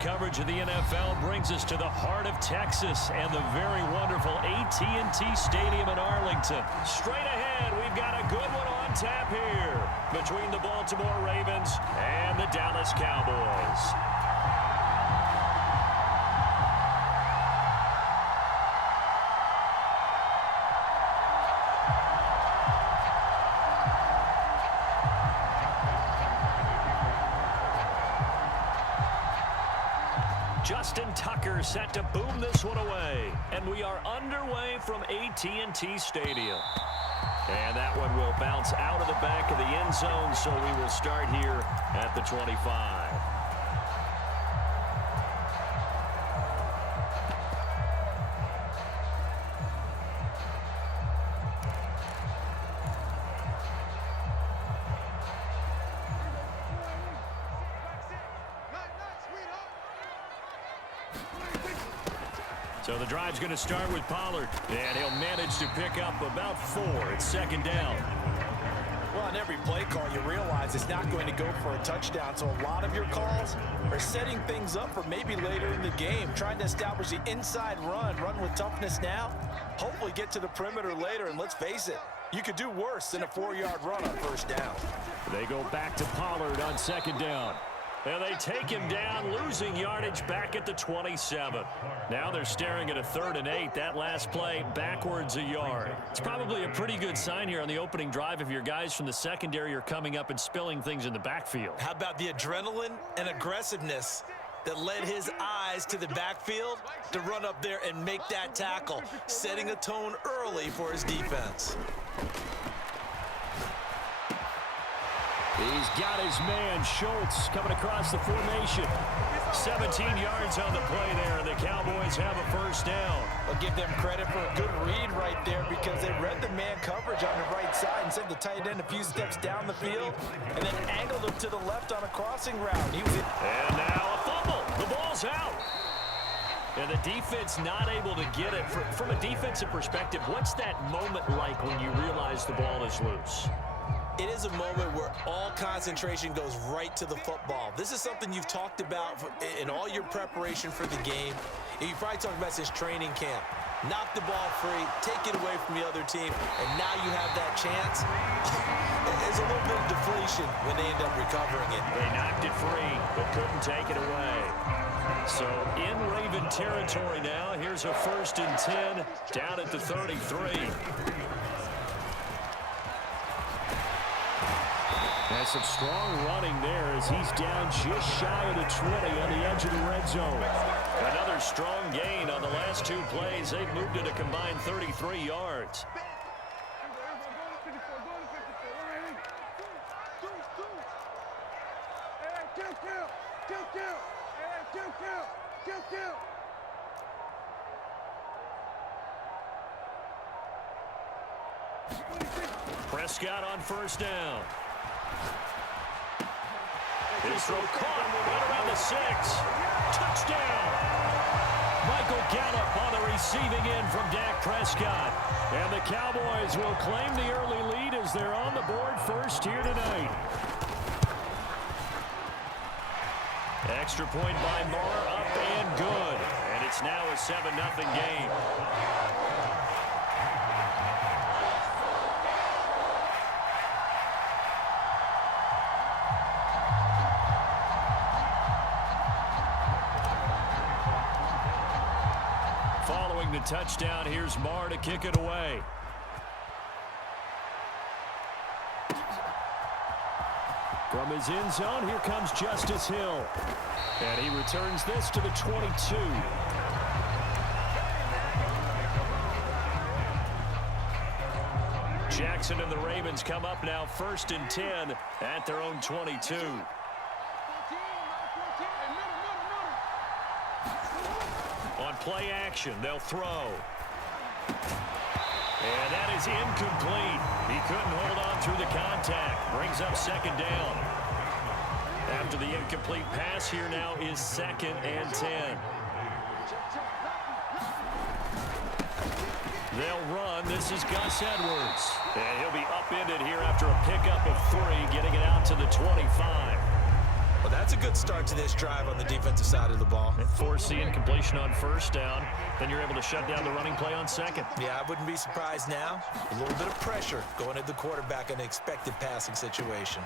Coverage of the NFL brings us to the heart of Texas and the very wonderful AT&T Stadium in Arlington. Straight ahead, we've got a good one on tap here between the Baltimore Ravens and the Dallas Cowboys. Justin Tucker set to boom this one away. And we are underway from AT&T Stadium. And that one will bounce out of the back of the end zone, so we will start here at the 25. So the drive's going to start with Pollard, and he'll manage to pick up about 4. It's second down. Well, on every play call, you realize it's not going to go for a touchdown, so a lot of your calls are setting things up for maybe later in the game, trying to establish the inside run with toughness now, hopefully get to the perimeter later, and let's face it, you could do worse than a 4-yard run on first down. They go back to Pollard on second down. And they take him down, losing yardage back at the 27. Now they're staring at a 3rd and 8. That last play, backwards a yard. It's probably a pretty good sign here on the opening drive if your guys from the secondary are coming up and spilling things in the backfield. How about the adrenaline and aggressiveness that led his eyes to the backfield to run up there and make that tackle, setting a tone early for his defense. He's got his man, Schultz, coming across the formation. 17 yards on the play there, and the Cowboys have a first down. I'll give them credit for a good read right there because they read the man coverage on the right side and sent the tight end a few steps down the field and then angled him to the left on a crossing route. And now a fumble. The ball's out. And the defense not able to get it. From a defensive perspective, what's that moment like when you realize the ball is loose? It is a moment where all concentration goes right to the football. This is something you've talked about in all your preparation for the game. You probably talked about since training camp. Knock the ball free, take it away from the other team, and now you have that chance. There's a little bit of deflation when they end up recovering it. They knocked it free, but couldn't take it away. So in Raven territory now, here's a 1st and 10 down at the 33. And some strong running there as he's down just shy of the 20 on the edge of the red zone. Another strong gain on the last 2 plays. They've moved it a combined 33 yards. Prescott on first down. His throw caught right around the 6. Touchdown! Michael Gallup on the receiving end from Dak Prescott. And the Cowboys will claim the early lead as they're on the board first here tonight. Extra point by Moore, up and good. And it's now a 7-0 game. Following the touchdown, here's Marr to kick it away. From his end zone, here comes Justice Hill. And he returns this to the 22. Jackson and the Ravens come up now 1st and 10 at their own 22. On play action, they'll throw. And that is incomplete. He couldn't hold on through the contact. Brings up second down. After the incomplete pass, here now is 2nd and 10. They'll run. This is Gus Edwards. And he'll be upended here after a pickup of 3, getting it out to the 25. Well, that's a good start to this drive on the defensive side of the ball. Force the incompletion on first down. Then you're able to shut down the running play on second. Yeah, I wouldn't be surprised now. A little bit of pressure going at the quarterback in an expected passing situation.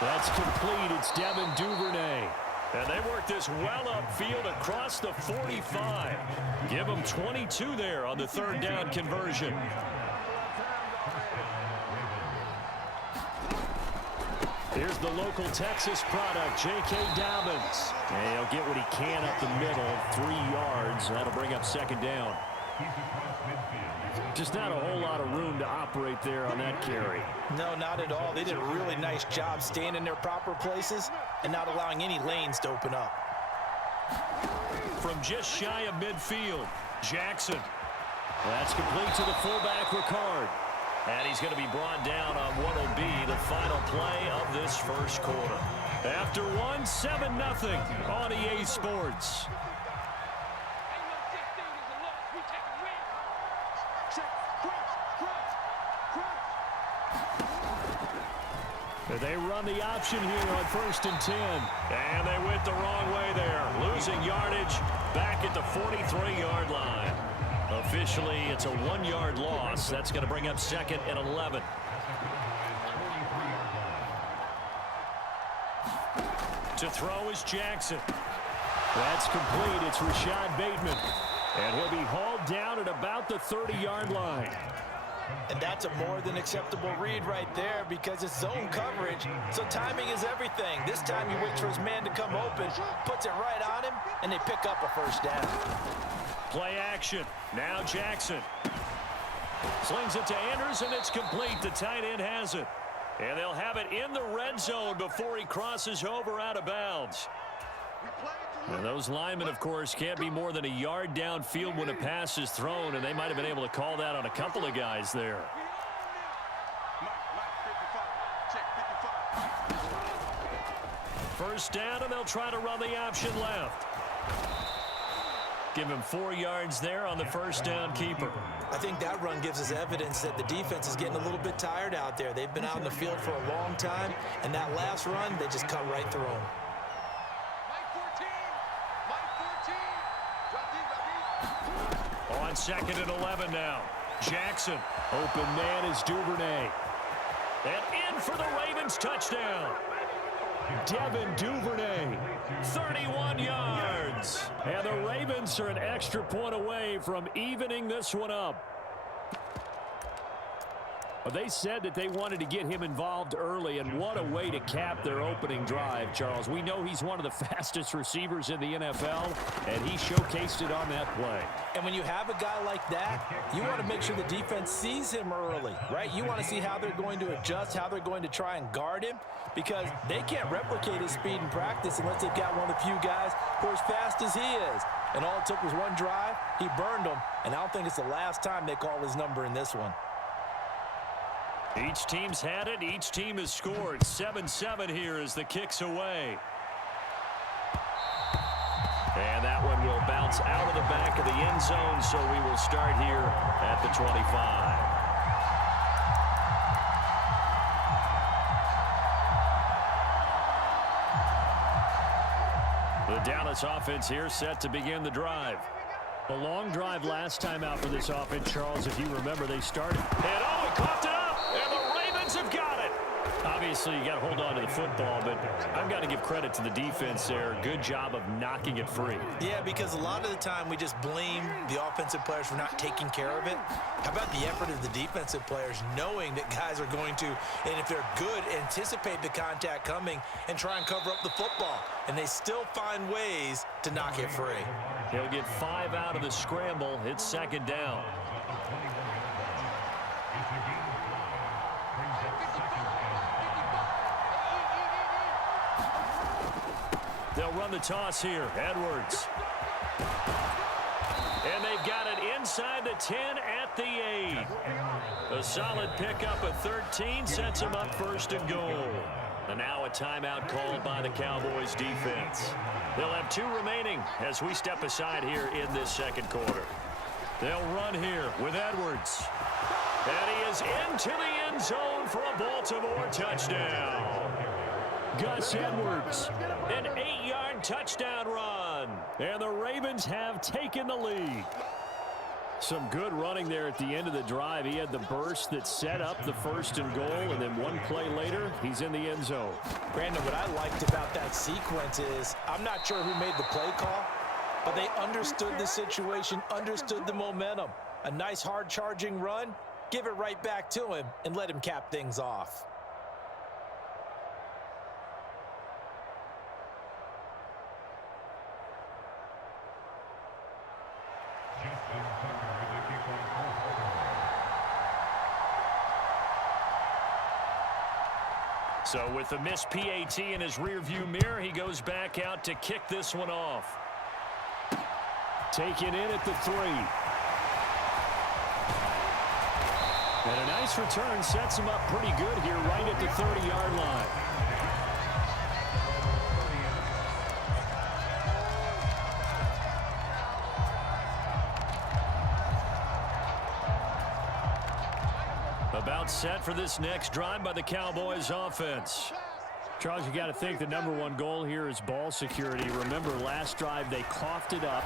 That's complete. It's Devin Duvernay. And they work this well upfield across the 45. Give them 22 there on the third down conversion. Here's the local Texas product, J.K. Dobbins. And he'll get what he can up the middle, 3 yards. That'll bring up second down. Just not a whole lot of room to operate there on that carry. No, not at all. They did a really nice job staying in their proper places and not allowing any lanes to open up. From just shy of midfield, Jackson. That's complete to the fullback, Ricard. And he's going to be brought down on what will be the final play of this first quarter. After 7-0 on EA Sports. They run the option here on 1st and 10. And they went the wrong way there. Losing yardage back at the 43-yard line. Officially, it's a 1-yard loss. That's going to bring up 2nd and 11. To throw is Jackson. That's complete. It's Rashad Bateman. And he'll be hauled down at about the 30-yard line. And that's a more than acceptable read right there because it's zone coverage, so timing is everything. This time he waits for his man to come open, puts it right on him, and they pick up a first down. Play action. Now Jackson. Slings it to Anders, and it's complete. The tight end has it. And they'll have it in the red zone before he crosses over out of bounds. And those linemen, of course, can't be more than a yard downfield when a pass is thrown, and they might have been able to call that on a couple of guys there. First down, and they'll try to run the option left. Give him 4 yards there on the first down keeper. I think that run gives us evidence that the defense is getting a little bit tired out there. They've been out in the field for a long time, and that last run, they just cut right through them. On 2nd and 11 now. Jackson. Open man is Duvernay. And in for the Ravens touchdown. Devin Duvernay, 31 yards. And the Ravens are an extra point away from evening this one up. Well, they said that they wanted to get him involved early, and what a way to cap their opening drive, Charles. We know he's one of the fastest receivers in the NFL, and he showcased it on that play. And when you have a guy like that, you want to make sure the defense sees him early, right? You want to see how they're going to adjust, how they're going to try and guard him, because they can't replicate his speed in practice unless they've got one of the few guys who are as fast as he is. And all it took was one drive. He burned them, and I don't think it's the last time they call his number in this one. Each team's had it. Each team has scored. 7-7 here as the kick's away. And that one will bounce out of the back of the end zone, so we will start here at the 25. The Dallas offense here set to begin the drive. A long drive last time out for this offense, Charles. If you remember, they started. And oh, he coughed it up. And the Ravens have got it. Obviously, you got to hold on to the football, but I've got to give credit to the defense there. Good job of knocking it free. Yeah, because a lot of the time we just blame the offensive players for not taking care of it. How about the effort of the defensive players knowing that guys are going to, and if they're good, anticipate the contact coming and try and cover up the football. And they still find ways to knock it free. He'll get 5 out of the scramble. It's second down. They'll run the toss here. Edwards. And they've got it inside the 10 at the 8. A solid pickup of 13 sets them up 1st and goal. And now a timeout called by the Cowboys defense. They'll have 2 remaining as we step aside here in this second quarter. They'll run here with Edwards. And he is into the end zone for a Baltimore touchdown. Gus Edwards, an 8-yard touchdown run. And the Ravens have taken the lead. Some good running there at the end of the drive. He had the burst that set up the 1st and goal, and then one play later, he's in the end zone. Brandon, what I liked about that sequence is I'm not sure who made the play call, but they understood the situation, understood the momentum. A nice hard-charging run, give it right back to him, and let him cap things off. So with the missed PAT in his rearview mirror, he goes back out to kick this one off. Taken in at the 3. And a nice return sets him up pretty good here right at the 30-yard line. About set for this next drive by the Cowboys offense. Charles, you got to think the #1 goal here is ball security. Remember, last drive they coughed it up,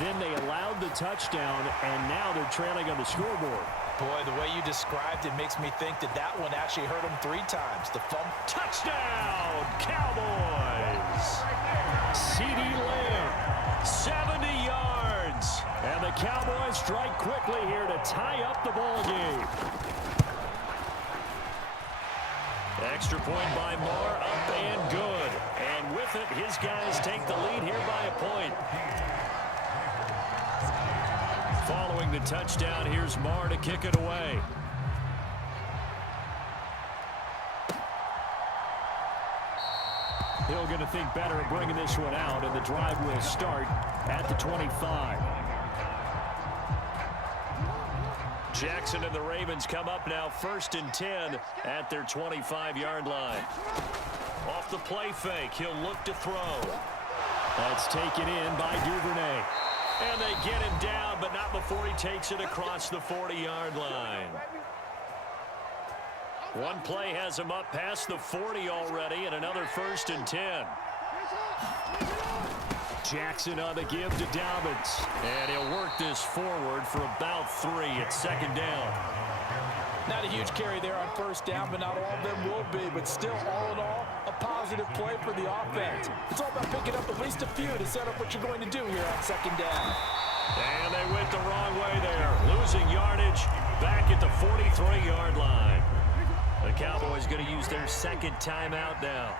then they allowed the touchdown, and now they're trailing on the scoreboard. Boy, the way you described it makes me think that that one actually hurt them 3 times. The fumble. Touchdown, Cowboys! CeeDee Lamb, 70 yards. And the Cowboys strike quickly here to tie up the ball game. Extra point by Moore, up and good. And with it, his guys take the lead here by a point. Following the touchdown, here's Moore to kick it away. Hill going to think better of bringing this one out, and the drive will start at the 25. Jackson and the Ravens come up now 1st and 10 at their 25-yard line. Off the play fake, he'll look to throw. That's taken in by Duvernay. And they get him down, but not before he takes it across the 40-yard line. One play has him up past the 40 already, and another 1st and 10. Jackson on the give to Dobbins. And he'll work this forward for about 3 at 2nd down. Not a huge carry there on 1st down, but not all of them will be. But still, all in all, a positive play for the offense. It's all about picking up at least a few to set up what you're going to do here on 2nd down. And they went the wrong way there. Losing yardage back at the 43-yard line. The Cowboys going to use their 2nd timeout now,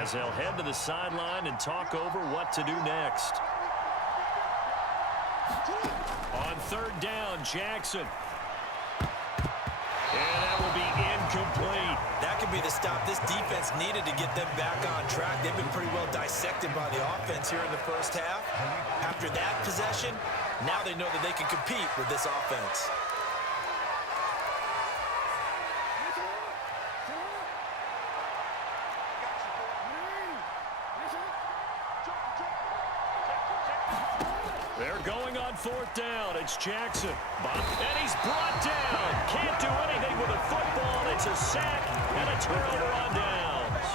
as they'll head to the sideline and talk over what to do next. On 3rd down, Jackson. And that will be incomplete. That could be the stop this defense needed to get them back on track. They've been pretty well dissected by the offense here in the 1st half. After that possession, now they know that they can compete with this offense. They're going on 4th down. It's Jackson. And he's brought down. Can't do anything with a football. It's a sack and a turnover on downs.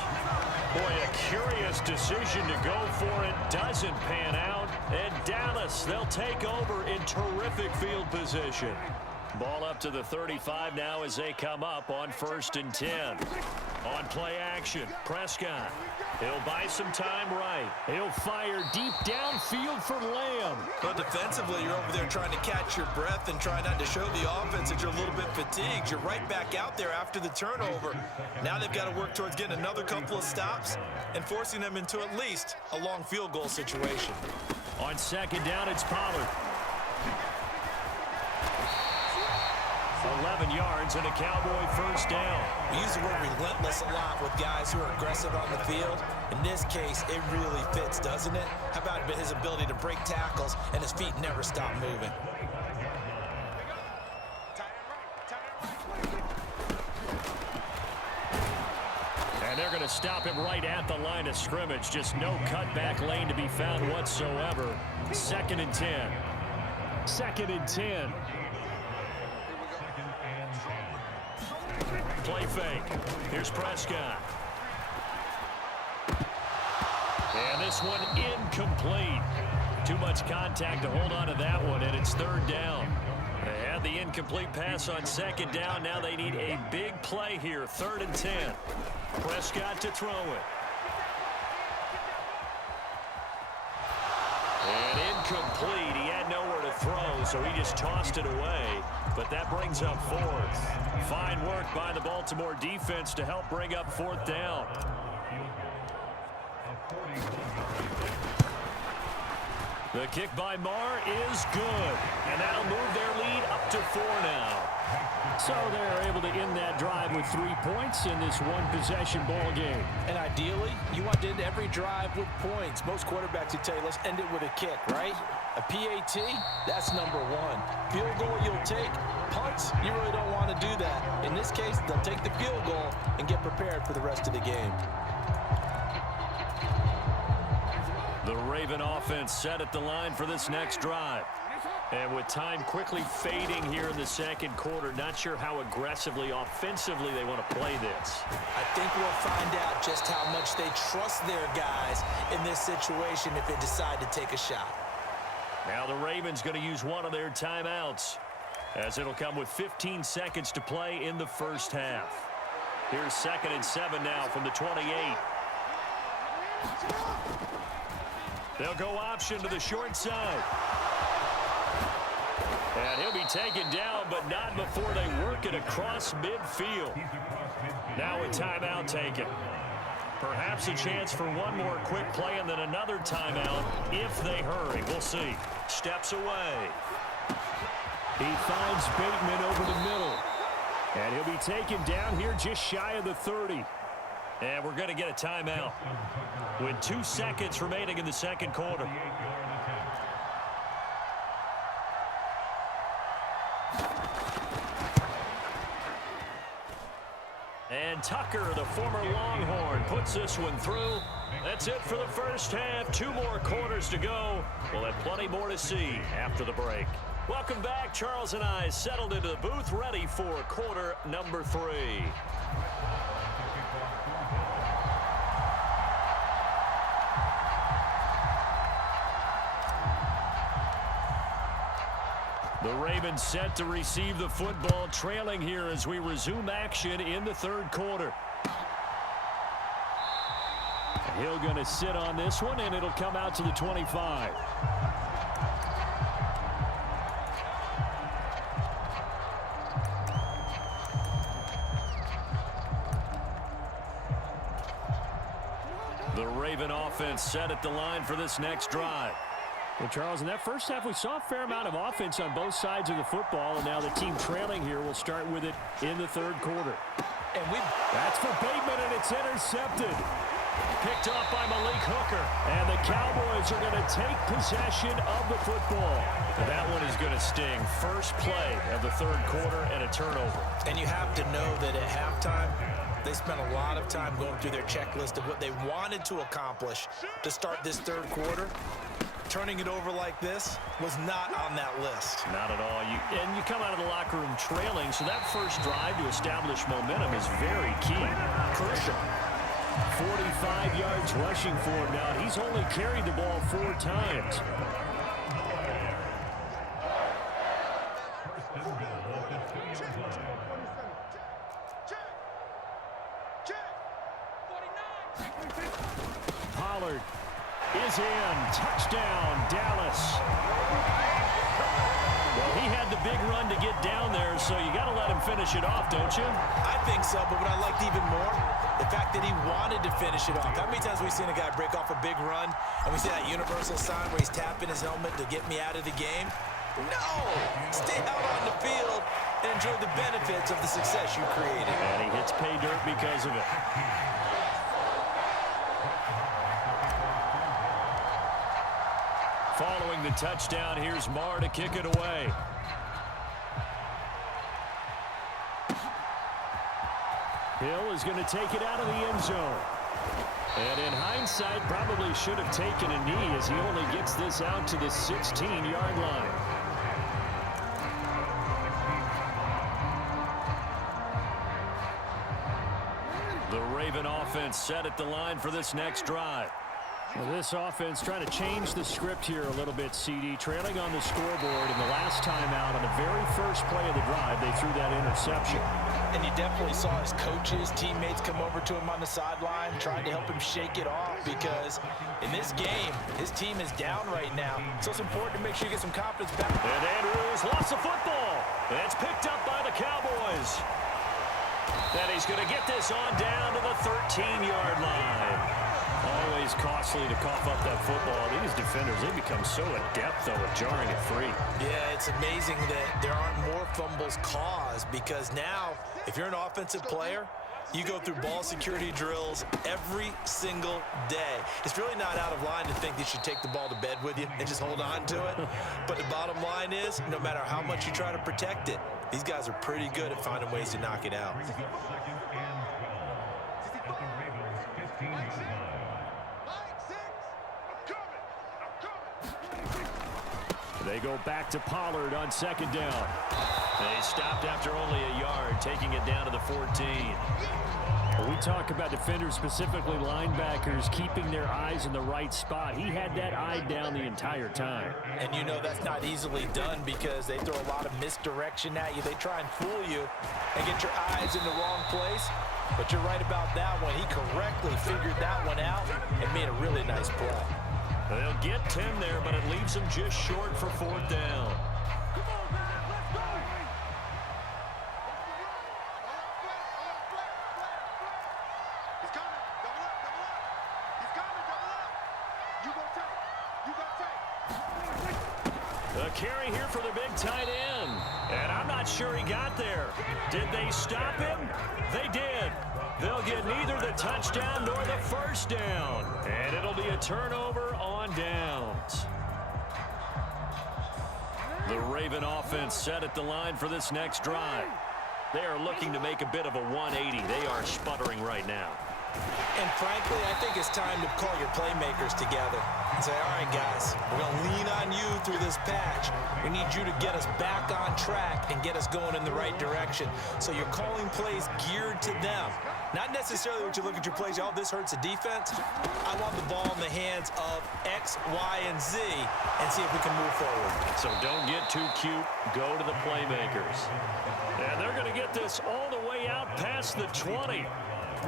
Boy, a curious decision to go for it. Doesn't pan out. And Dallas, they'll take over in terrific field position. Ball up to the 35 now as they come up on 1st and 10. On play action, Prescott. He'll buy some time right. He'll fire deep downfield for Lamb. But defensively, you're over there trying to catch your breath and try not to show the offense that you're a little bit fatigued. You're right back out there after the turnover. Now they've got to work towards getting another couple of stops and forcing them into at least a long field goal situation. On 2nd down, it's Pollard. 11 yards and a Cowboy 1st down. We use the word relentless a lot with guys who are aggressive on the field. In this case, it really fits, doesn't it? How about his ability to break tackles and his feet never stop moving? And they're going to stop him right at the line of scrimmage. Just no cutback lane to be found whatsoever. 2nd and 10. 2nd and 10. Play fake. Here's Prescott. And this one incomplete. Too much contact to hold on to that one, and it's third down. They had the incomplete pass on second down. Now they need a big play here, 3rd and 10. Prescott to throw it. And incomplete. He had nowhere to throw, so he just tossed it away. But that brings up 4th. Fine work by the Baltimore defense to help bring up 4th down. The kick by Marr is good. And that'll move their lead up to 4 now. So they're able to end that drive with 3 points in this one-possession ball game. And ideally, you want to end every drive with points. Most quarterbacks would tell you, let's end it with a kick, right? A PAT, that's number 1. Field goal you'll take. Punts, you really don't want to do that. In this case, they'll take the field goal and get prepared for the rest of the game. The Raven offense set at the line for this next drive. And with time quickly fading here in the second quarter, not sure how aggressively, offensively they want to play this. I think we'll find out just how much they trust their guys in this situation if they decide to take a shot. Now the Ravens going to use one of their timeouts, as it'll come with 15 seconds to play in the first half. Here's 2nd and 7 now from the 28. They'll go option to the short side. And he'll be taken down, but not before they work it across midfield. Now a timeout taken. Perhaps a chance for one more quick play and then another timeout if they hurry. We'll see. Steps away. He finds Bateman over the middle. And he'll be taken down here just shy of the 30. And we're going to get a timeout with 2 seconds remaining in the second quarter. And Tucker, the former Longhorn, puts this one through. That's it for the first half. 2 more quarters to go. We'll have plenty more to see after the break. Welcome back. Charles and I settled into the booth, ready for quarter number 3. The Ravens set to receive the football, trailing here as we resume action in the third quarter. Hill going to sit on this one, and it'll come out to the 25. The Raven offense set at the line for this next drive. Well, Charles, in that first half, we saw a fair amount of offense on both sides of the football, and now the team trailing here will start with it in the third quarter. And that's for Bateman, and it's intercepted. Picked off by Malik Hooker, and the Cowboys are going to take possession of the football. That one is going to sting. First play of the third quarter and a turnover. And you have to know that at halftime, they spent a lot of time going through their checklist of what they wanted to accomplish to start this third quarter. Turning it over like this was not on that list. Not at all. And you come out of the locker room trailing, so that first drive to establish momentum is very key. Crucial. 45 yards rushing for him now. He's only carried the ball 4 times. Pollard is in. Touchdown, Dallas. Well, he had the big run to get down there, so you got to let him finish it off, don't you? I think so, but what I liked even more, the fact that he wanted to finish it off. How many times have we seen a guy break off a big run, and we see that universal sign where he's tapping his helmet to get me out of the game? No! Stay out on the field and enjoy the benefits of the success you created. And he hits pay dirt because of it. Following the touchdown, here's Marr to kick it away. Hill is going to take it out of the end zone. And in hindsight, probably should have taken a knee as he only gets this out to the 16-yard line. The Raven offense set at the line for this next drive. Well, this offense trying to change the script here a little bit, CD. Trailing on the scoreboard, and the last time out on the very first play of the drive, they threw that interception. And you definitely saw his coaches, teammates come over to him on the sideline, trying to help him shake it off, because in this game, his team is down right now. So it's important to make sure you get some confidence back. And Andrews lost the football. That's picked up by the Cowboys. And he's going to get this on down to the 13-yard line. Always costly to cough up that football. These defenders, they become so adept, though, at jarring it free. Yeah, it's amazing that there aren't more fumbles caused, because now, if you're an offensive player, you go through ball security drills every single day. It's really not out of line to think that you should take the ball to bed with you and just hold on to it. But the bottom line is, no matter how much you try to protect it, these guys are pretty good at finding ways to knock it out. They go back to Pollard on second down. They stopped after only a yard, taking it down to the 14. We talk about defenders, specifically linebackers, keeping their eyes in the right spot. He had that eye down the entire time. And you know that's not easily done, because they throw a lot of misdirection at you. They try and fool you and get your eyes in the wrong place. But you're right about that one. He correctly figured that one out and made a really nice play. They'll get 10 there, but it leaves them just short for fourth down. The carry here for the big tight end. And I'm not sure he got there. Did they stop him? They did. They'll get neither the touchdown nor the first down. And it'll be a turnover on downs. The Raven offense set at the line for this next drive. They are looking to make a bit of a 180. They are sputtering right now. And frankly, I think it's time to call your playmakers together and say, all right, guys, we're going to lean on you through this patch. We need you to get us back on track and get us going in the right direction. So you're calling plays geared to them. Not necessarily what you look at your plays, oh, this hurts the defense. I want the ball in the hands of X, Y, and Z and see if we can move forward. So don't get too cute. Go to the playmakers. And they're going to get this all the way out past the 20.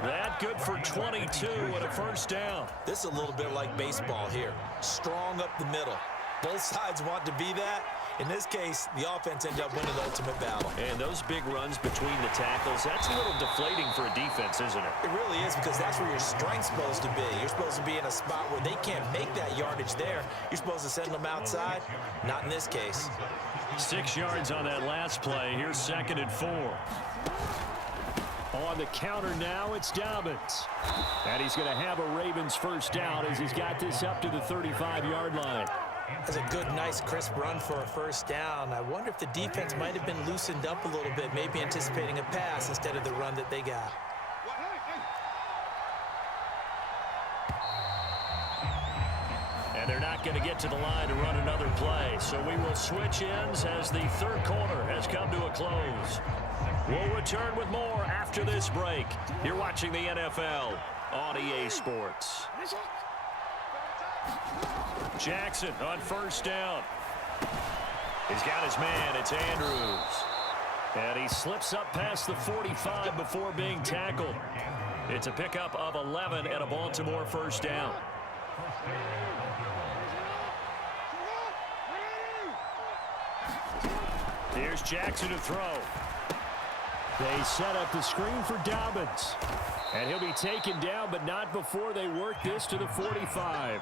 That good for 22 and a first down. This is a little bit like baseball here. Strong up the middle. Both sides want to be that. In this case, the offense ended up winning the ultimate battle. And those big runs between the tackles, that's a little deflating for a defense, isn't it? It really is, because that's where your strength's supposed to be. You're supposed to be in a spot where they can't make that yardage there. You're supposed to send them outside. Not in this case. 6 yards on that last play. Here's 2nd and 4. On the counter now, it's Dobbins. And he's going to have a Ravens first down as he's got this up to the 35-yard line. That's a good, nice, crisp run for a first down. I wonder if the defense might have been loosened up a little bit, maybe anticipating a pass instead of the run that they got. And they're not going to get to the line to run another play. So we will switch ends as the third quarter has come to a close. We'll return with more after this break. You're watching the NFL on EA Sports. Jackson on first down. He's got his man. It's Andrews. And he slips up past the 45 before being tackled. It's a pickup of 11 and a Baltimore first down. Here's Jackson to throw. They set up the screen for Dobbins. And he'll be taken down, but not before they work this to the 45.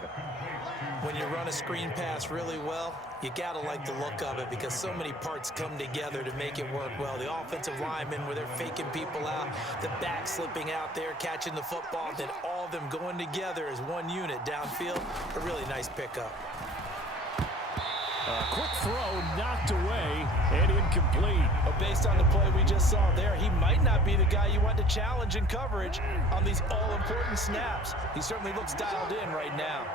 When you run a screen pass really well, you got to like the look of it, because so many parts come together to make it work well. The offensive linemen, where they're faking people out, the back slipping out there, catching the football, then all of them going together as one unit downfield. A really nice pickup. A quick throw knocked away and incomplete. But based on the play we just saw there, he might not be the guy you want to challenge in coverage on these all-important snaps. He certainly looks dialed in right now.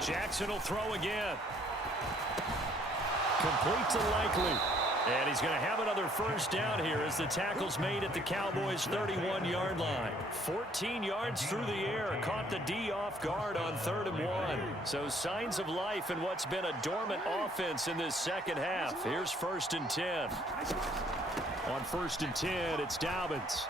Jackson will throw again. Complete to Likely. And he's going to have another first down here as the tackle's made at the Cowboys' 31-yard line. 14 yards through the air. Caught the D off guard on 3rd and 1. So signs of life in what's been a dormant offense in this second half. Here's 1st and 10. On 1st and 10, it's Dobbins.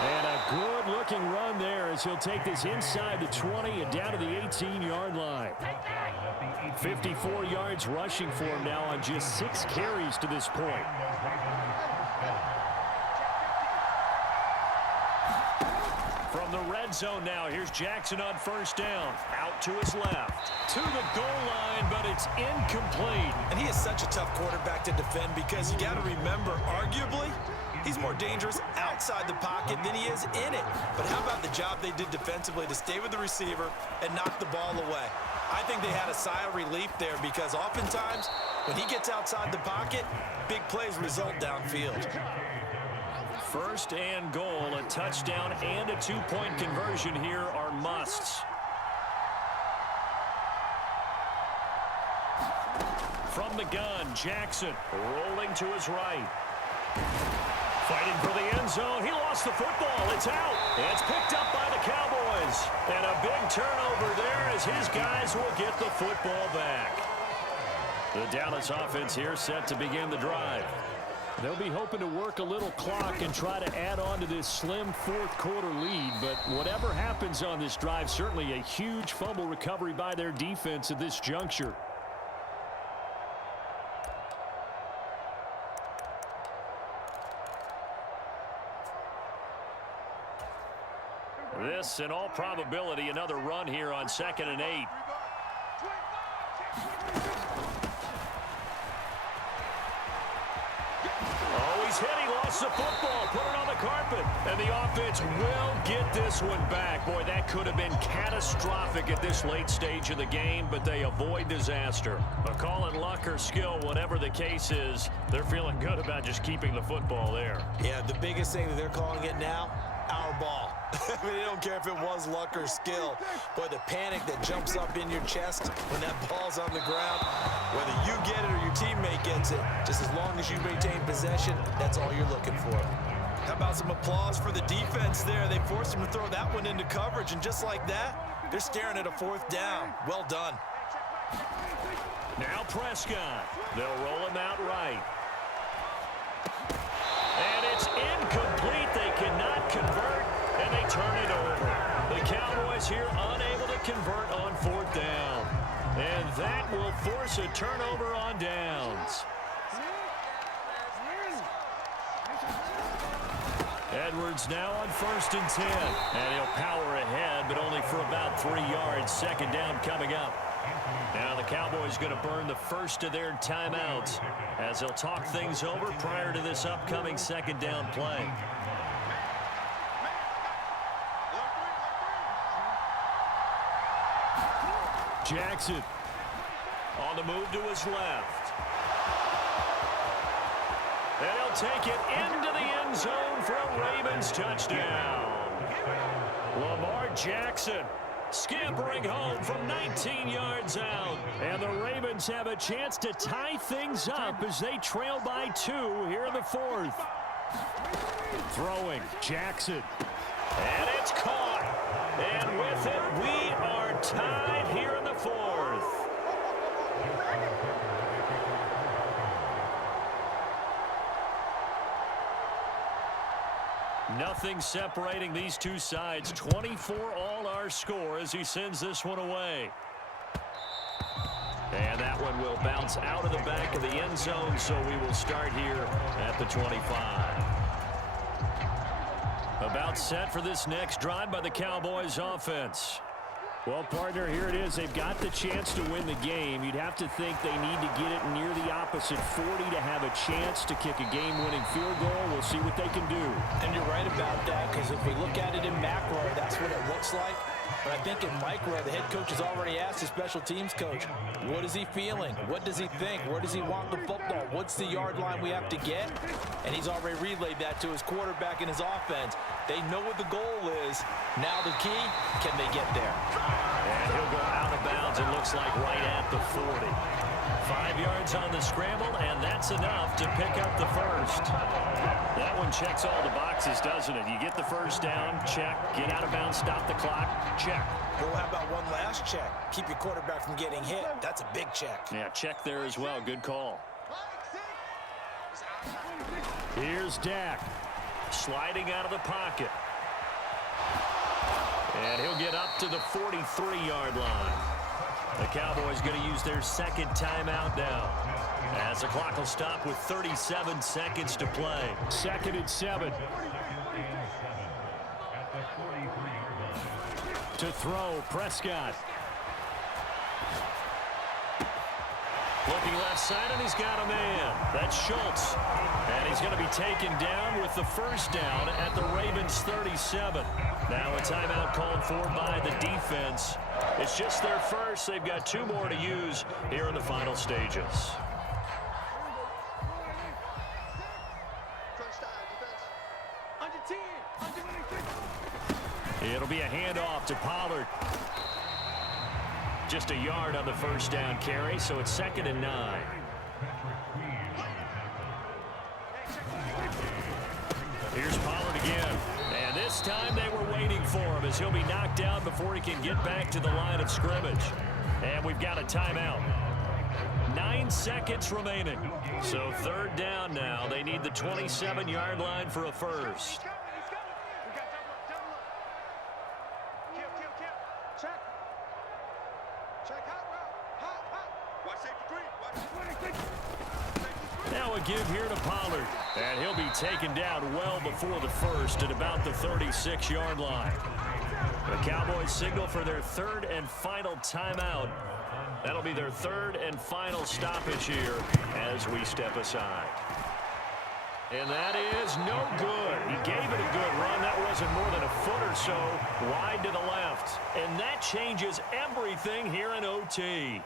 And a good-looking run there as he'll take this inside the 20 and down to the 18-yard line. 54 yards rushing for him now on just 6 carries to this point. From the red zone now, here's Jackson on 1st down. Out to his left. To the goal line, but it's incomplete. And he is such a tough quarterback to defend because you got to remember, arguably, he's more dangerous outside the pocket than he is in it. But how about the job they did defensively to stay with the receiver and knock the ball away? I think they had a sigh of relief there because oftentimes when he gets outside the pocket, big plays result downfield. 1st and goal, a touchdown and a 2-point conversion here are musts. From the gun, Jackson rolling to his right. Fighting for the end zone. He lost the football. It's out. It's picked up by the Cowboys. And a big turnover there as his guys will get the football back. The Dallas offense here set to begin the drive. They'll be hoping to work a little clock and try to add on to this slim 4th quarter lead. But whatever happens on this drive, certainly a huge fumble recovery by their defense at this juncture. This, in all probability, another run here on 2nd and 8. Oh, he's hit. He lost the football. Put it on the carpet. And the offense will get this one back. Boy, that could have been catastrophic at this late stage of the game, but they avoid disaster. But call it luck or skill, whatever the case is, they're feeling good about just keeping the football there. Yeah, the biggest thing that they're calling it now, our ball. I mean, they don't care if it was luck or skill. Boy, the panic that jumps up in your chest when that ball's on the ground, whether you get it or your teammate gets it, just as long as you maintain possession, that's all you're looking for. How about some applause for the defense there? They forced him to throw that one into coverage, and just like that, they're staring at a 4th down. Well done. Now Prescott. They'll roll him out right. And it's incomplete. They cannot convert, and they turn it over. The Cowboys here unable to convert on 4th down. And that will force a turnover on downs. Edwards now on 1st and 10. And he'll power ahead, but only for about 3 yards. 2nd down coming up. Now the Cowboys going to burn the first of their timeouts as they'll talk things over prior to this upcoming 2nd down play. Jackson on the move to his left. And he'll take it into the end zone for a Ravens touchdown. Lamar Jackson scampering home from 19 yards out. And the Ravens have a chance to tie things up as they trail by 2 here in the 4th. Throwing, Jackson. And it's caught. And with it, we are tied here in the 4th. Nothing separating these two sides. 24 all our score as he sends this one away. And that one will bounce out of the back of the end zone, so we will start here at the 25. About set for this next drive by the Cowboys offense. Well, partner, here it is. They've got the chance to win the game. You'd have to think they need to get it near the opposite 40 to have a chance to kick a game-winning field goal. We'll see what they can do. And you're right about that, because if we look at it in macro, that's what it looks like. But I think in micro, the head coach has already asked the special teams coach, what is he feeling? What does he think? Where does he want the football? What's the yard line we have to get? And he's already relayed that to his quarterback and his offense. They know what the goal is. Now the key, can they get there? And he'll go out of bounds, it looks like right at the 40. 5 yards on the scramble, and that's enough to pick up the first. That one checks all the boxes, doesn't it? You get the first down, check. Get out of bounds, stop the clock, check. Well, how about one last check? Keep your quarterback from getting hit. That's a big check. Yeah, check there as well. Good call. Here's Dak. Sliding out of the pocket. And he'll get up to the 43-yard line. The Cowboys going to use their second timeout now, as the clock will stop with 37 seconds to play. 2nd and 7. To throw, Prescott. Looking left side, and he's got a man. That's Schultz. And he's going to be taken down with the first down at the Ravens' 37. Now a timeout called for by the defense. It's just their first. They've got 2 more to use here in the final stages. It'll be a handoff to Pollard. Just a yard on the first down carry, so it's 2nd and 9. Here's Pollard again. And this time they were waiting for him, as he'll be knocked down before he can get back to the line of scrimmage. And we've got a timeout. 9 seconds remaining. So 3rd down now. They need the 27-yard line for a first. Now a give here to Pollard. And he'll be taken down well before the first at about the 36-yard line. The Cowboys signal for their 3rd and final timeout. That'll be their 3rd and final stoppage here as we step aside. And that is no good. He gave it a good run. That wasn't more than a foot or so wide to the left. And that changes everything here in OT.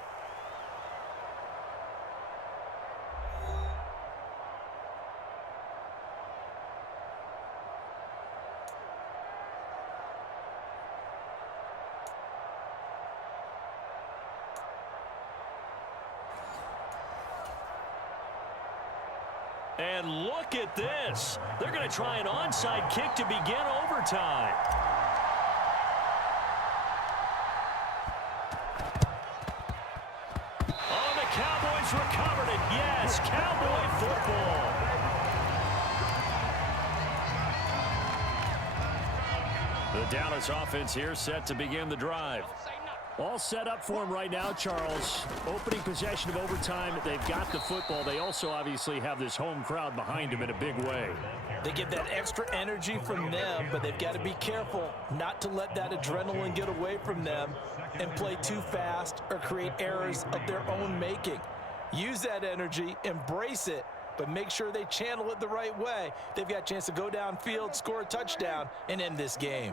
And look at this. They're going to try an onside kick to begin overtime. Oh, the Cowboys recovered it. Yes, Cowboy football. The Dallas offense here set to begin the drive. All set up for him right now, Charles. Opening possession of overtime. They've got the football. They also obviously have this home crowd behind them in a big way. They get that extra energy from them, but they've got to be careful not to let that adrenaline get away from them and play too fast or create errors of their own making. Use that energy, embrace it, but make sure they channel it the right way. They've got a chance to go downfield, score a touchdown, and end this game.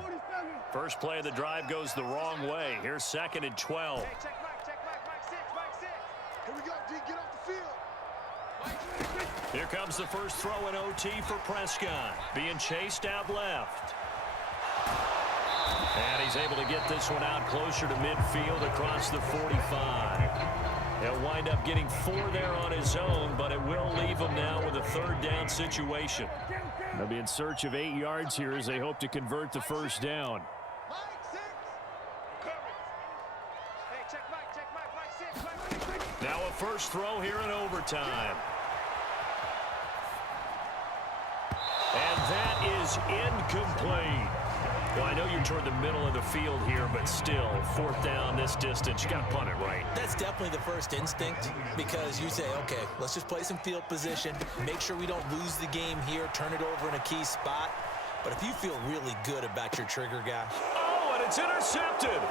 First play of the drive goes the wrong way. Here's 2nd and 12. Hey, check Mike 6. Here we go, D, get off the field. Here comes the first throw in OT for Prescott. Being chased out left. And he's able to get this one out closer to midfield across the 45. He'll wind up getting 4 there on his own, but it will leave him now with a 3rd down situation. They'll be in search of 8 yards here as they hope to convert the first down. Now a first throw here in overtime. And that is incomplete. Well, I know you're toward the middle of the field here, but still, 4th down this distance. You got to punt it right. That's definitely the first instinct, because you say, okay, let's just play some field position, make sure we don't lose the game here, turn it over in a key spot. But if you feel really good about your trigger guy. Oh, and it's intercepted.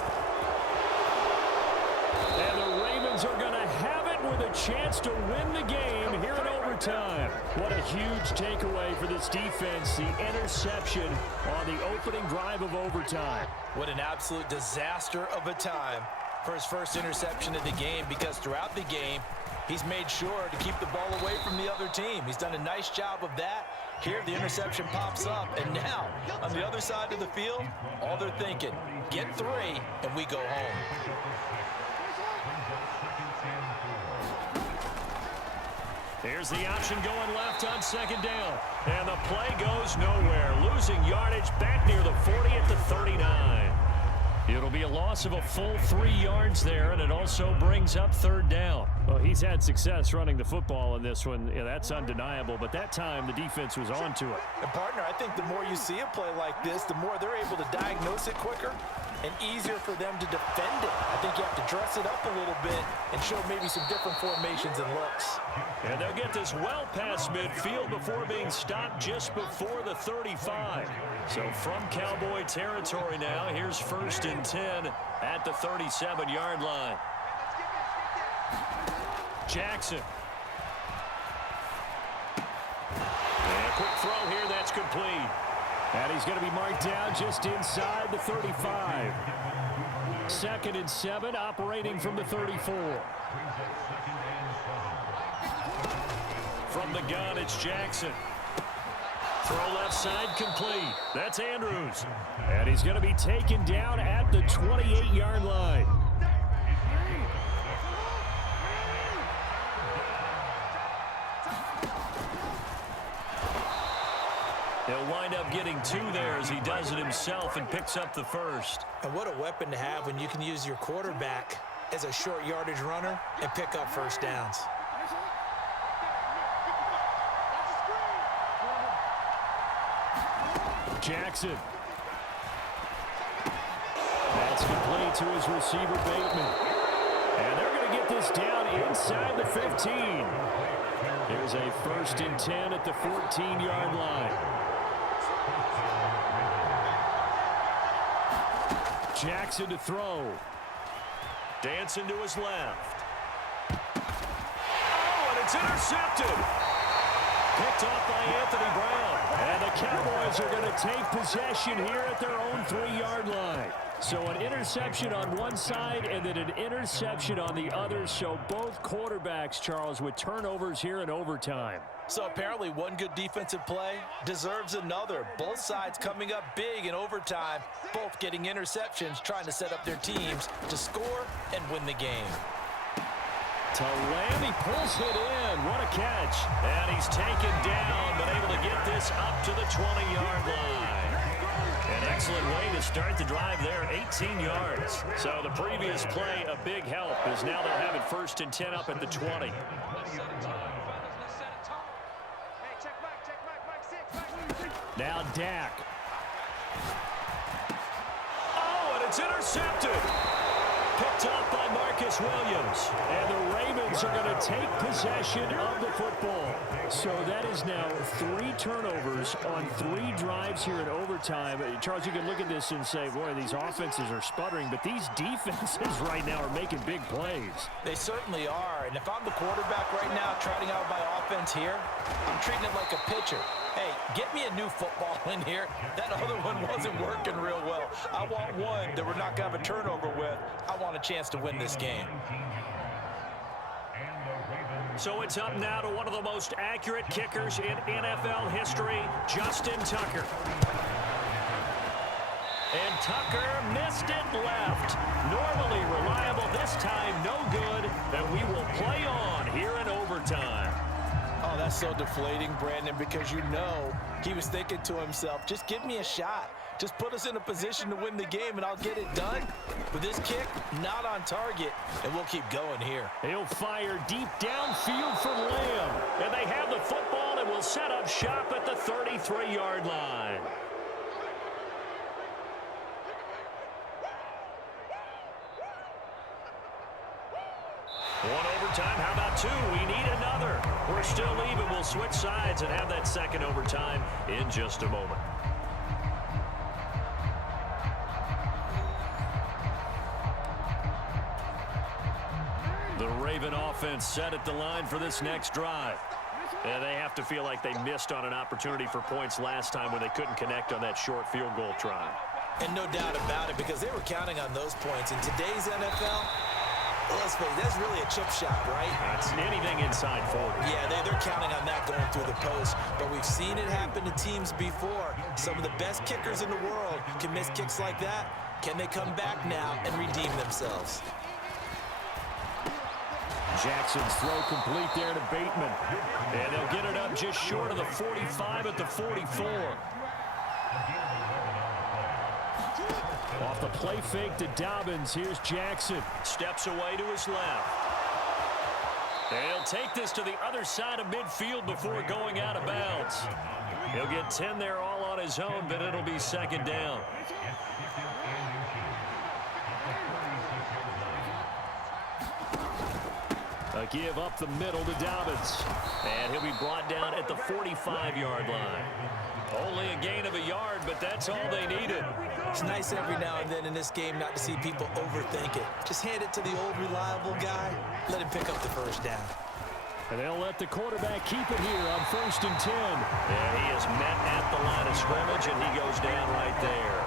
And the Ravens are going to have it with a chance to win the game here in overtime. What a huge takeaway for this defense, the interception on the opening drive of overtime. What an absolute disaster of a time for his first interception of the game, because throughout the game, he's made sure to keep the ball away from the other team. He's done a nice job of that. Here, the interception pops up, and now, on the other side of the field, all they're thinking, get 3, and we go home. Here's the option going left on second down. And the play goes nowhere. Losing yardage back near the 40 at the 39. It'll be a loss of a full 3 yards there, and it also brings up third down. Well, he's had success running the football in this one. Yeah, that's undeniable, but that time the defense was on to it. And, partner, I think the more you see a play like this, the more they're able to diagnose it quicker and easier for them to defend it. I think you have to dress it up a little bit and show maybe some different formations and looks. And they'll get this well past midfield before being stopped just before the 35. So from Cowboy territory now, here's 1st and 10 at the 37-yard line. Jackson. And a quick throw here, that's complete. And he's going to be marked down just inside the 35. 2nd and 7, operating from the 34. From the gun, it's Jackson. Throw left side, complete. That's Andrews. And he's going to be taken down at the 28-yard line. He'll wind up getting 2 there as he does it himself and picks up the 1st. And what a weapon to have when you can use your quarterback as a short yardage runner and pick up first downs. Jackson. That's complete to his receiver, Bateman. And they're going to get this down inside the 15. Here's a 1st and 10 at the 14-yard line. Jackson to throw. Dancing to his left. Oh, and it's intercepted. Picked off by Anthony Brown. And the Cowboys are going to take possession here at their own 3-yard line. So an interception on one side and then an interception on the other. So both quarterbacks, Charles, with turnovers here in overtime. So apparently one good defensive play deserves another. Both sides coming up big in overtime, both getting interceptions, trying to set up their teams to score and win the game. To Lamb, he pulls it in. What a catch. And he's taken down, but able to get this up to the 20-yard line. An excellent way to start the drive there, 18 yards. So the previous play, a big help, as now they're having 1st and 10 up at the 20. Now Dak. Oh, and it's intercepted. Picked up by Marcus Williams. And the Ravens are going to take possession of the football. So that is now 3 turnovers on 3 drives here in overtime. Charles, you can look at this and say, boy, these offenses are sputtering, but these defenses right now are making big plays. They certainly are. And if I'm the quarterback right now trotting out my offense here, I'm treating it like a pitcher. Hey, get me a new football in here. That other one wasn't working real well. I want one that we're not going to have a turnover with. I want a chance to win this game. So it's up now to one of the most accurate kickers in NFL history, Justin Tucker. And Tucker missed it left. Normally reliable, this time no good, and we will play on here in overtime. Oh, that's so deflating, Brandon, because you know he was thinking to himself, just give me a shot. Just put us in a position to win the game, and I'll get it done. But this kick, not on target, and we'll keep going here. He'll fire deep downfield for Lamb. And they have the football and will set up shop at the 33-yard line. One overtime, how about 2? We need another. We're still even. We'll switch sides and have that second overtime in just a moment. The Raven offense set at the line for this next drive. And they have to feel like they missed on an opportunity for points last time when they couldn't connect on that short field goal try. And no doubt about it, because they were counting on those points. In today's NFL, let's face it, that's really a chip shot, right? That's anything inside 40. Yeah, they're counting on that going through the post. But we've seen it happen to teams before. Some of the best kickers in the world can miss kicks like that. Can they come back now and redeem themselves? Jackson's throw complete there to Bateman. And they'll get it up just short of the 45 at the 44. Off the play fake to Dobbins. Here's Jackson. Steps away to his left. And he'll take this to the other side of midfield before going out of bounds. He'll get 10 there all on his own, but it'll be second down. A give up the middle to Dobbins. And he'll be brought down at the 45-yard line. Only a gain of a yard, but that's all they needed. It's nice every now and then in this game not to see people overthink it. Just hand it to the old reliable guy. Let him pick up the first down. And they'll let the quarterback keep it here on 1st and 10. And he is met at the line of scrimmage, and he goes down right there.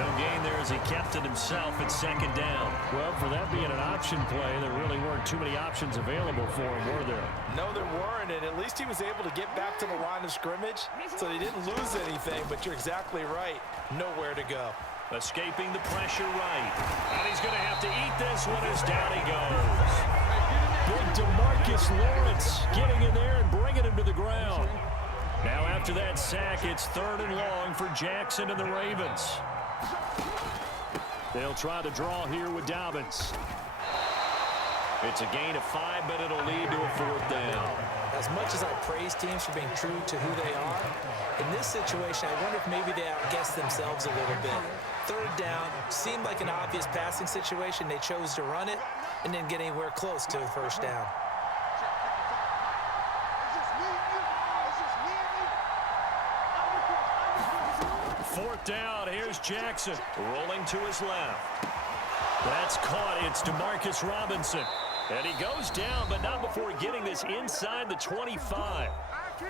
No gain there as he kept it himself at second down. Well, for that being an option play, there really weren't too many options available for him, were there? No, there weren't, and at least he was able to get back to the line of scrimmage, so he didn't lose anything, but you're exactly right. Nowhere to go. Escaping the pressure right. And he's going to have to eat this one as down he goes. Big DeMarcus Lawrence getting in there and bringing him to the ground. Now after that sack, it's 3rd and long for Jackson and the Ravens. They'll try to draw here with Dobbins. It's a gain of 5, but it'll lead to a 4th down. As much as I praise teams for being true to who they are, in this situation, I wonder if maybe they outguessed themselves a little bit. 3rd down seemed like an obvious passing situation. They chose to run it and didn't get anywhere close to a first down. Fourth down, here's Jackson, rolling to his left. That's caught, it's DeMarcus Robinson. And he goes down, but not before getting this inside the 25.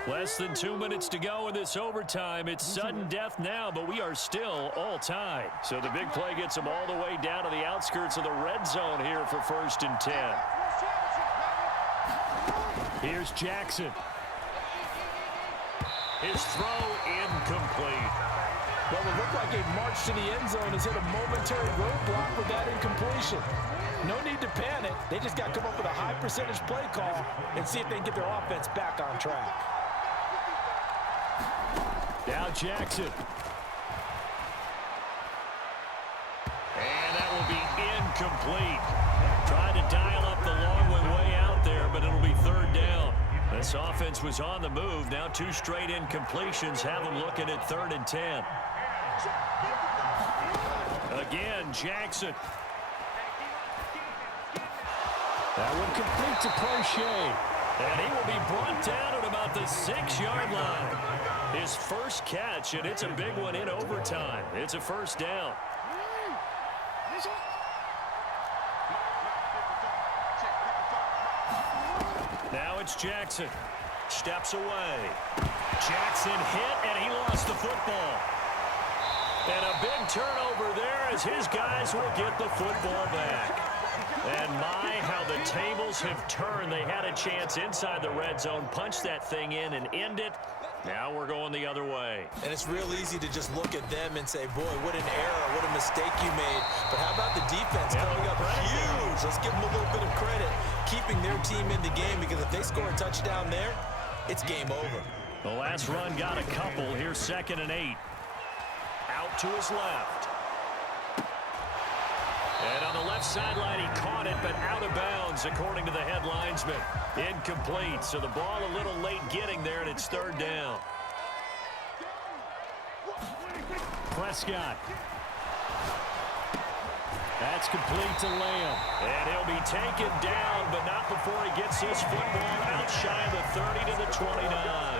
Less than 2 minutes to go in this overtime. It's sudden death now, but we are still all tied. So the big play gets them all the way down to the outskirts of the red zone here for 1st and 10. Here's Jackson. His throw incomplete. Well, it looked like a march to the end zone has hit a momentary roadblock with that incompletion. No need to panic. They just got to come up with a high percentage play call and see if they can get their offense back on track. Now Jackson. And that will be incomplete. Tried to dial up the long one way out there, but it'll be 3rd down. This offense was on the move. Now 2 straight incompletions have them looking at 3rd and 10. Again, Jackson. That one complete to Crochet. And he will be brought down at about the 6-yard line. His first catch, and it's a big one in overtime. It's a 1st down. Now it's Jackson. Steps away. Jackson hit, and he lost the football. And a big turnover there as his guys will get the football back. And my, how the tables have turned. They had a chance inside the red zone, punch that thing in and end it. Now we're going the other way. And it's real easy to just look at them and say, boy, what an error, what a mistake you made. But how about the defense coming up huge? Let's give them a little bit of credit, keeping their team in the game, because if they score a touchdown there, it's game over. The last run got a couple. Here's 2nd and 8. Out to his left. And on the left sideline, he caught it, but out of bounds, according to the head linesman. Incomplete, so the ball a little late getting there, and it's 3rd down. Prescott. That's complete to Lamb. And he'll be taken down, but not before he gets his football out shy of the 30 to the 29.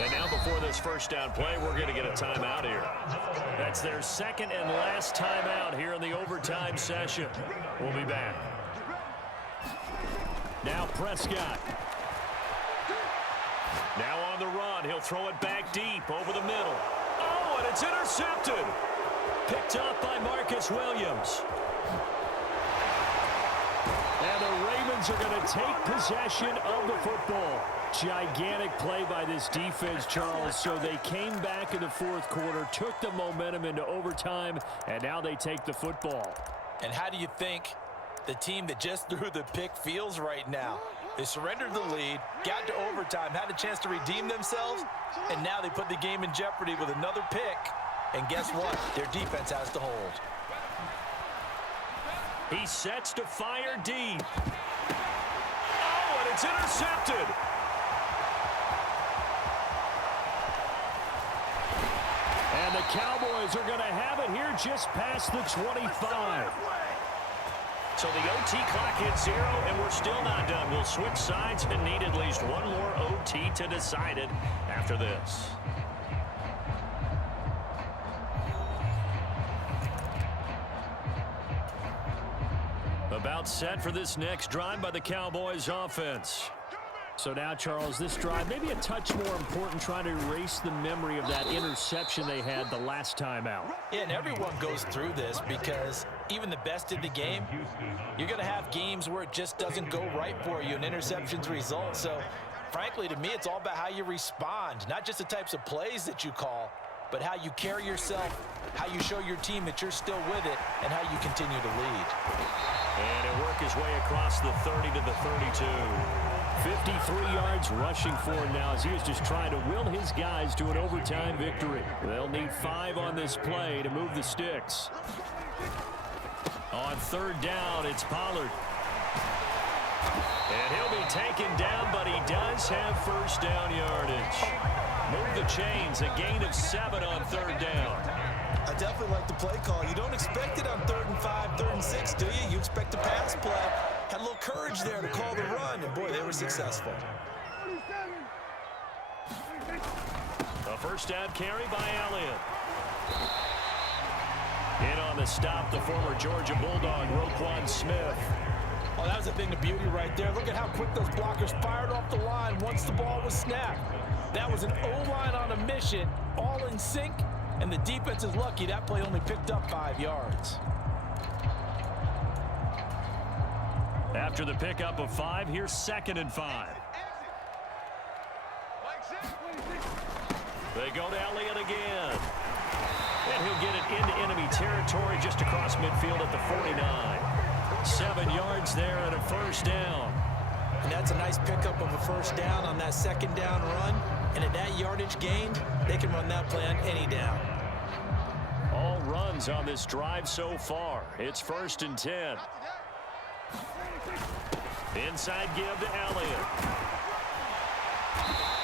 And now before this first down play, we're going to get a timeout here. That's their 2nd and last timeout here in the overtime session. We'll be back. Now Prescott. Now on the run. He'll throw it back deep over the middle. Oh, and it's intercepted. Picked up by Marcus Williams. And the Ravens are going to take possession of the football. Gigantic play by this defense, Charles. So they came back in the 4th quarter, took the momentum into overtime, and now they take the football. And how do you think the team that just threw the pick feels right now. They surrendered the lead, got to overtime, had a chance to redeem themselves, and now they put the game in jeopardy with another pick. And guess what? Their defense has to hold. He sets to fire deep. Oh, and it's intercepted. And the Cowboys are going to have it here just past the 25. So the OT clock hits 0, and we're still not done. We'll switch sides and need at least one more OT to decide it after this. About set for this next drive by the Cowboys offense. So now, Charles, this drive maybe a touch more important, trying to erase the memory of that interception they had the last time out. Yeah, and everyone goes through this because even the best in the game, you're going to have games where it just doesn't go right for you and interceptions result. So, frankly, to me, it's all about how you respond, not just the types of plays that you call, but how you carry yourself, how you show your team that you're still with it, and how you continue to lead. And he'll work his way across the 30 to the 32. 53 yards rushing forward now as he is just trying to will his guys to an overtime victory. They'll need 5 on this play to move the sticks. On third down, it's Pollard. And he'll be taken down, but he does have first down yardage. Move the chains, a gain of 7 on third down. I definitely like the play call. You don't expect it on 3rd and 5, 3rd and 6, do you? You expect a pass play. Had a little courage there to call the run, and boy, they were successful. A first down carry by Elliott. In on the stop, the former Georgia Bulldog, Roquan Smith. Oh, that was a thing of beauty right there. Look at how quick those blockers fired off the line once the ball was snapped. That was an O-line on a mission, all in sync, and the defense is lucky that play only picked up 5 yards. After the pickup of 5, here's 2nd and 5. They go to Elliott again. And he'll get it into enemy territory just across midfield at the 49. 7 yards there and a first down. And that's a nice pickup of a first down on that 2nd down run. And at that yardage gained, they can run that play on any down. All runs on this drive so far. It's 1st and 10. Inside give to Elliott.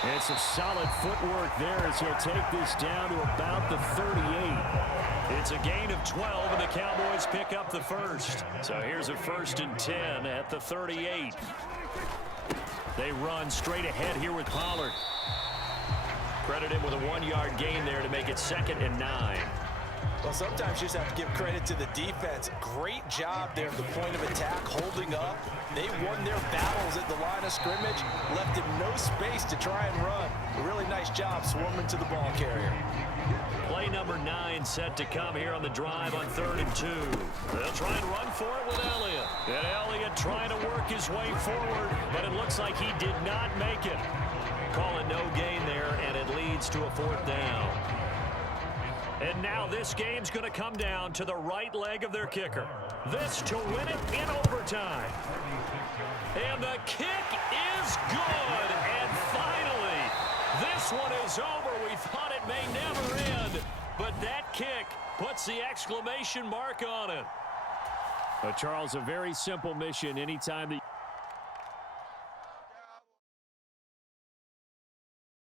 And some solid footwork there as he'll take this down to about the 38. It's a gain of 12, and the Cowboys pick up the first. So here's a 1st and 10 at the 38. They run straight ahead here with Pollard. Credit him with a 1-yard gain there to make it 2nd and 9. Well, sometimes you just have to give credit to the defense. Great job there at the point of attack, holding up. They won their battles at the line of scrimmage, left him no space to try and run. A really nice job swarming to the ball carrier. Play number 9 set to come here on the drive on 3rd and 2. They'll try and run for it with Elliott. And Elliott trying to work his way forward, but it looks like he did not make it. Call it no gain there, and it leads to a 4th down. And now this game's going to come down to the right leg of their kicker. This to win it in overtime. And the kick is good. And finally, this one is over. We thought it may never end, but that kick puts the exclamation mark on it. But Charles, a very simple mission anytime that